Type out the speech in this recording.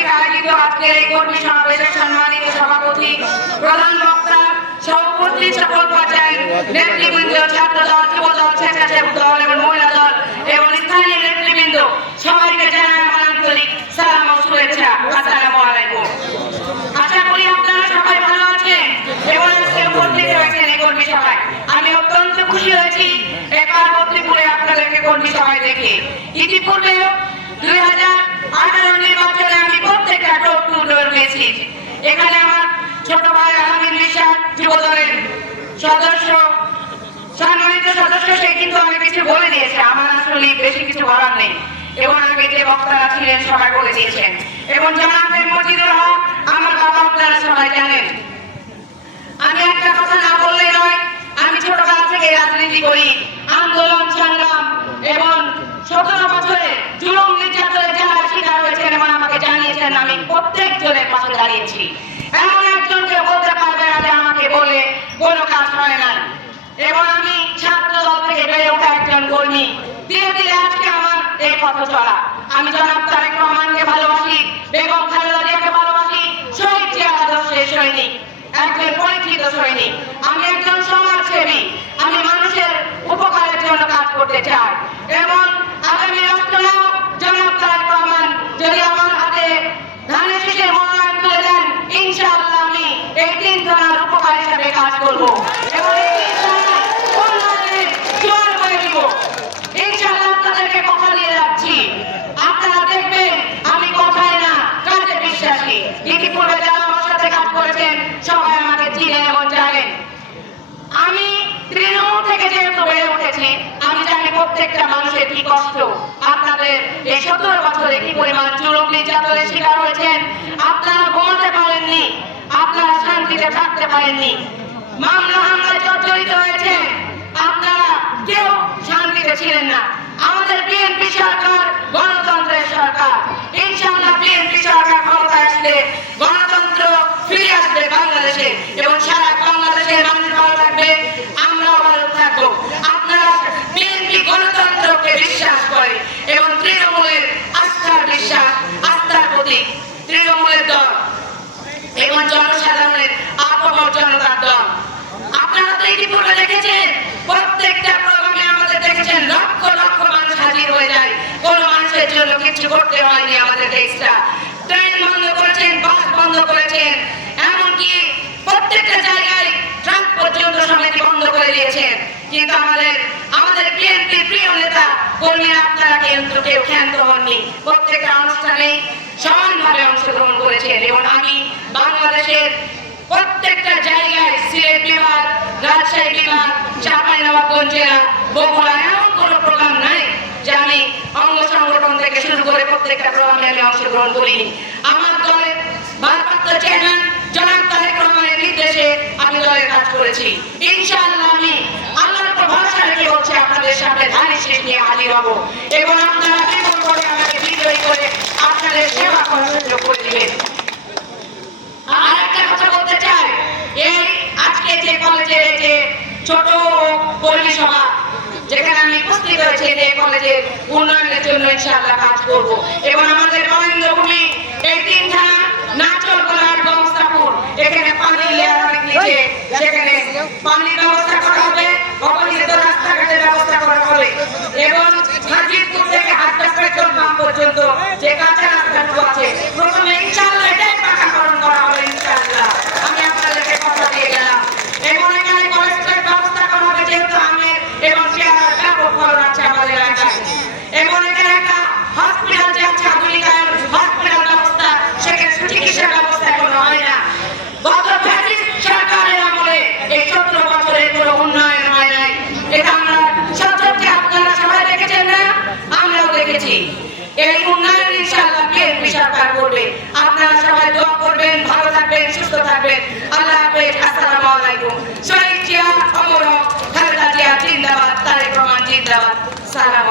কর্তৃক আয়োজিত আজকের এই কর্মী সমাবেশের সম্মানিত সভাপতি, প্রধান বক্তা, সভাপতি, সকল পর্যায়ের নেতৃবৃন্দ, ছাত্র দল, যুব দল, স্বেচ্ছাসেবক দল এবং মহিলা দল এবং স্থানীয় নেতৃবৃন্দ, সবাইকে জানাই আমার আন্তরিক সালাম ও শুভেচ্ছা। আসসালামু আলাইকুম। আশা করি আপনারা সবাই ভালো আছেন এবং আজকে উপস্থিত হয়েছেন এই কর্মী সভায়। আমি অত্যন্ত খুশি হয়েছি এই পার্বতীপুরে আপনাদেরকে কর্মী সভায় দেখে। ইতিপূর্বে 2018 নির্বাচনে আমি প্রত্যেকটা ডোর টু ডোর গেছি। এখানে আমার ছোট ভাই আলমিন বিশ্বাস যুব দলের সদস্য, সম্মানিত সদস্য, সে কিন্তু অনেক কিছু বলে দিয়েছে, আমার আসলে বেশি কিছু বলার নেই। এবং আগে যে বক্তারা ছিলেন সবাই বলে দিয়েছেন। এবং জনাব মজিদুর হক আমার বাবা, আপনারা সবাই জানেন। আমি একটা কথা না বললে নয়, আমি ছোটবেলা থেকে রাজনীতি করি, আন্দোলন সংগ্রাম এবং 17 বছরে জুলুম নির্যাতনে যারা শিকার হয়েছেন এবং আমাকে জানিয়েছেন, আমি প্রত্যেক জনের পাশে দাঁড়িয়েছি। এমন একজনকে বলতে পারবে না যে আমাকে বলে কোনো কাজ হয় না। এবং আমি ছাত্র দল থেকে বেড়ে ওঠা একজন কর্মী। ধীরে ধীরে আজকে আমার এই পথ চলা। আমি জনাব তারেক রহমানকে ভালোবাসি, বেগম খালেদা জিয়াকে ভালোবাসি, শহীদ জিয়ার আদর্শের সৈনিক, একজন পরিচিত সৈনিক। আমি একজন সমাজসেবী, আমি মানুষের উপকারের জন্য কাজ করতে চাই। এবং আগামী রাষ্ট্রনায়ক জনাব তারেক রহমান যদি আমার হাতে ধানের শীষের মনোনয়ন তুলে দেন, ইনশাআল্লাহ আমি এই 3 থানার উপকার হিসাবে কাজ করব এবং এই 3 থানার উন্নয়নের জোয়ার বয়ে দিব। ইনশাআল্লাহ আপনাদেরকে কথা দিয়ে যাচ্ছি, আপনারা দেখবেন আমি কথায় না কাজে বিশ্বাসী। ইতিপূর্বে যারা আমার সাথে কাজ করেছেন সবাই আমাকে চিনেন এবং জানেন। আমি তৃণমূল থেকে যেহেতু বেড়ে উঠেছি, আমি জানি প্রত্যেকটা মানুষের কি কষ্ট। আপনাদের এই 17 বছরে কি পরিমাণ জুলুম নির্যাতনের শিকার হয়েছেন, আপনারা ঘুমাতে পারেননি, আপনারা শান্তিতে থাকতে পারেননি, মামলা হামলায় জর্জরিত হয়েছেন, আপনারা কেউ শান্তিতে ছিলেন না। আমাদের বিএনপি সরকার গণতন্ত্রের সরকার। ইনশাআল্লাহ বিএনপি সরকার ক্ষমতায় আসলে গণতন্ত্র ফিরে আসবে বাংলাদেশে এবং সারা বাংলাদেশের মানুষ ভালো থাকবে, আমরাও ভালো থাকবো। আপনারা বিএনপি গণতন্ত্রকে বিশ্বাস করে এবং তৃণমূলের আস্থার বিশ্বাস, আস্থার প্রতীক তৃণমূলের দল এবং জনসাধারণের আপামর জনতার দল। আপনারা তো ইতিপূর্বে দেখেছেন, প্রত্যেকটা প্রোগ্রামে আমাদের দেখেছেন লক্ষ লক্ষ মানুষ হাজির হয়ে যায়। কোনো মানুষের জন্য কিছু করতে হয়নি আমাদের দেশটা। ট্রেন বন্ধ করেছেন, বাস বন্ধ করেছেন, এমনকি প্রত্যেকটা জায়গায় ট্রাক পর্যন্ত সমিতি বন্ধ করে দিয়েছেন। কিন্তু আমাদের বিএনপির প্রিয় নেতা কর্মীরা আপনারা কিন্তু কেউ ক্ষান্ত হননি, প্রত্যেকটা অনুষ্ঠানে সমানভাবে অংশগ্রহণ করেছেন। এবং আমি বাংলাদেশের প্রত্যেকটা জায়গায়, সিলেট বিভাগ, রাজশাহী বিভাগ, চাঁপাইনবাবগঞ্জ জেলা, বগুড়া, এমন কোনো প্রোগ্রাম নাই যে আমি অঙ্গ সংগঠন থেকে শুরু করে প্রত্যেকটা প্রোগ্রামে আমি অংশগ্রহণ করিনি। আমার দলের ভারপ্রাপ্ত চেয়ারম্যান জনাব তারেক রহমানের নির্দেশে আমি দলের কাজ করেছি। ইনশাআল্লাহ আমি আল্লাহর উপর ভরসা রেখে বলছি আপনাদের সামনে ধানের শীষ নিয়ে হাজির হব এবং আপনারা বিপুল করে আমাকে বিজয়ী করে আপনাদের সেবা করার সুযোগ করে দিবেন। আর একটা কথা বলতে চাই, এই আজকে যে কলেজের যে ছোট কর্মী সভা যেখানে আমি উপস্থিত হয়েছি, এই কলেজের উন্নয়নের জন্য ইনশাআল্লাহ কাজ করব এবং আমাদের মহেন্দ্রভূমি এই 3 থানা নাচলগোলার ব্যবস্থাপুর, এখানে পানি লেয়ার অনেক নিচে, সেখানে পানির ব্যবস্থা করা হবে, অবহেলিত রাস্তাঘাটের ব্যবস্থা করা হবে এবং হাজিরপুর থেকে হাটটা পেট্রোল পাম্প পর্যন্ত যে কাঁচা রাস্তাটুকু আছে প্রথমে ইনশাআল্লাহ এটাই পাকাকরণ করা হবে ইনশাআল্লাহ। আমি আপনাদেরকে কথা দিয়ে গেলাম। এবং এখানে কলেজের ব্যবস্থা করা হবে, যেহেতু আমের এবং চেয়ারের ব্যাপক ফলন আছে আমাদের এলাকায়। এবং এখানে একটা হসপিটাল যে আছে, আধুনিকায়ন হসপিটাল ব্যবস্থা, সেখানে চিকিৎসা ব্যবস্থা এখনো হয় না। গত ফ্যাসিস্ট সরকারের আমলে এই 17 বছরে কোনো উন্নয়ন হয় নাই। এটা আমরা সচক্ষে আপনারা সবাই দেখেছেন না, আমরাও দেখেছি। এই উন্নয়ন ইনশাআল্লাহ বিএনপি সরকার করবে। আপনারা সবাই দোয়া করবেন, ভালো থাকবেন, সুস্থ থাকবেন। আল্লাহ হাফেজ। আসসালামু আলাইকুম। শহীদ জিয়া অমর হোক, খালেদা জিয়া জিন্দাবাদ, তারেক রহমান জিন্দাবাদ। সালাম।